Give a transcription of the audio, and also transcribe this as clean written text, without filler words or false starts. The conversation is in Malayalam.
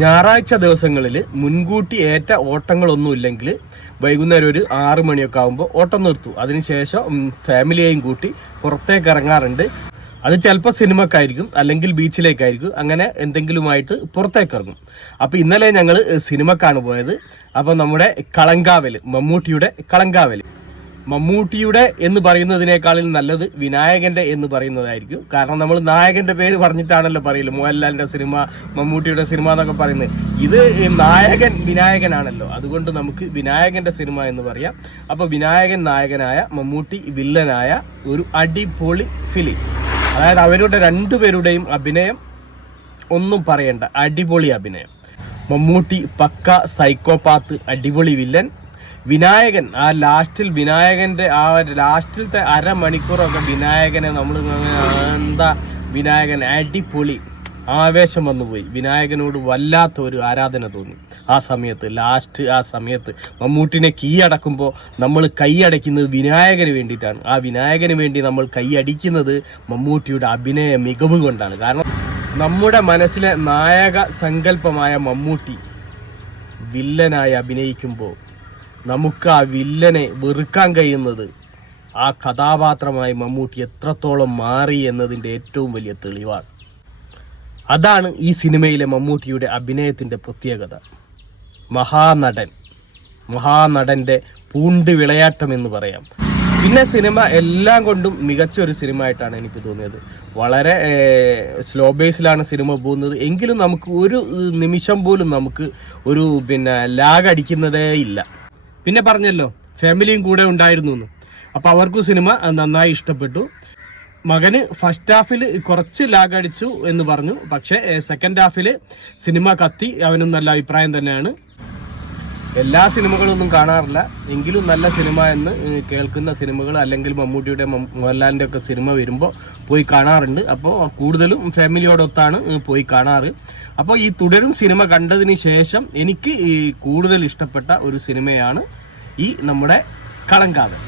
ഞായറാഴ്ച ദിവസങ്ങളിൽ മുൻകൂട്ടി ഏറ്റ ഓട്ടങ്ങളൊന്നുമില്ലെങ്കിൽ വൈകുന്നേരം ഒരു 6 മണിയൊക്കെ ആകുമ്പോൾ ഓട്ടം നിർത്തും. അതിനുശേഷം ഫാമിലിയെയും കൂട്ടി പുറത്തേക്ക് ഇറങ്ങാറുണ്ട്. അത് ചിലപ്പോൾ സിനിമക്കായിരിക്കും, അല്ലെങ്കിൽ ബീച്ചിലേക്കായിരിക്കും, അങ്ങനെ എന്തെങ്കിലുമായിട്ട് പുറത്തേക്ക് ഇറങ്ങും. അപ്പോൾ ഇന്നലെ ഞങ്ങൾ സിനിമക്കാണ് പോയത്. അപ്പോൾ നമ്മുടെ കളങ്കാവൽ, മമ്മൂട്ടിയുടെ കളങ്കാവൽ, മമ്മൂട്ടിയുടെ എന്ന് പറയുന്നതിനേക്കാളിൽ നല്ലത് വിനായകന്റെ എന്ന് പറയുന്നതായിരിക്കും. കാരണം നമ്മൾ നായകന്റെ പേര് പറഞ്ഞിട്ടാണല്ലോ പറയില്ല, മോഹൻലാലിന്റെ സിനിമ, മമ്മൂട്ടിയുടെ സിനിമ എന്നൊക്കെ പറയുന്നത്. ഇത് നായകൻ വിനായകനാണല്ലോ, അതുകൊണ്ട് നമുക്ക് വിനായകന്റെ സിനിമ എന്ന് പറയാം. അപ്പോൾ വിനായകൻ നായകനായ, മമ്മൂട്ടി വില്ലനായ ഒരു അടിപൊളി ഫിലിം. അതായത് അവരുടെ രണ്ടുപേരുടെയും അഭിനയം ഒന്നും പറയണ്ട, അടിപൊളി അഭിനയം. മമ്മൂട്ടി പക്ക സൈക്കോപാത്ത്, അടിപൊളി വില്ലൻ. വിനായകൻ ആ ലാസ്റ്റിൽ, വിനായകന്റെ ആ ലാസ്റ്റിലത്തെ അരമണിക്കൂറൊക്കെ വിനായകനെ നമ്മൾ എന്താ, വിനായകൻ അടിപൊളി, ആവേശം വന്നുപോയി. വിനായകനോട് വല്ലാത്ത ഒരു ആരാധന തോന്നി ആ സമയത്ത്. ലാസ്റ്റ് ആ സമയത്ത് മമ്മൂട്ടിനെ കീഴടക്കുമ്പോൾ നമ്മൾ കൈയടയ്ക്കുന്നത് വിനായകന് വേണ്ടിയിട്ടാണ്. ആ വിനായകന് വേണ്ടി നമ്മൾ കൈയടിക്കുന്നത് മമ്മൂട്ടിയുടെ അഭിനയ മികവ് കൊണ്ടാണ്. കാരണം നമ്മുടെ മനസ്സിലെ നായക സങ്കല്പമായ മമ്മൂട്ടി വില്ലനായി അഭിനയിക്കുമ്പോൾ നമുക്ക് ആ വില്ലനെ വെറുക്കാൻ കഴിയുന്നത് ആ കഥാപാത്രമായി മമ്മൂട്ടി എത്രത്തോളം മാറി എന്നതിൻ്റെ ഏറ്റവും വലിയ തെളിവാണ്. അതാണ് ഈ സിനിമയിലെ മമ്മൂട്ടിയുടെ അഭിനയത്തിൻ്റെ പ്രത്യേകത. മഹാനടൻ്റെ പൂണ്ട് വിളയാട്ടം എന്ന് പറയാം. പിന്നെ സിനിമ എല്ലാം കൊണ്ടും മികച്ചൊരു സിനിമ ആയിട്ടാണ് എനിക്ക് തോന്നിയത്. വളരെ സ്ലോ ബേസിലാണ് സിനിമ പോകുന്നത്, എങ്കിലും നമുക്ക് ഒരു നിമിഷം പോലും നമുക്ക് ഒരു ലാഗ് അടിക്കുന്നതേ ഇല്ല. പിന്നെ പറഞ്ഞല്ലോ ഫാമിലിയും കൂടെ ഉണ്ടായിരുന്നു എന്ന്. അപ്പോൾ അവർക്കും സിനിമ നന്നായി ഇഷ്ടപ്പെട്ടു. മകന് ഫസ്റ്റ് ഹാഫിൽ കുറച്ച് ലാഗ് അടിച്ചു എന്ന് പറഞ്ഞു, പക്ഷേ സെക്കൻഡ് ഹാഫിൽ സിനിമ കത്തി. അവനും നല്ല അഭിപ്രായം തന്നെയാണ്. എല്ലാ സിനിമകളൊന്നും കാണാറില്ല, എങ്കിലും നല്ല സിനിമ എന്ന് കേൾക്കുന്ന സിനിമകൾ, അല്ലെങ്കിൽ മമ്മൂട്ടിയുടെ മോഹൻലാലിൻ്റെ ഒക്കെ സിനിമ വരുമ്പോൾ പോയി കാണാറുണ്ട്. അപ്പോൾ കൂടുതലും ഫാമിലിയോടൊത്താണ് പോയി കാണാറ്. അപ്പോൾ ഈ തുടരും സിനിമ കണ്ടതിന് ശേഷം എനിക്ക് കൂടുതൽ ഇഷ്ടപ്പെട്ട ഒരു സിനിമയാണ് ഈ നമ്മുടെ കളങ്കാവൽ.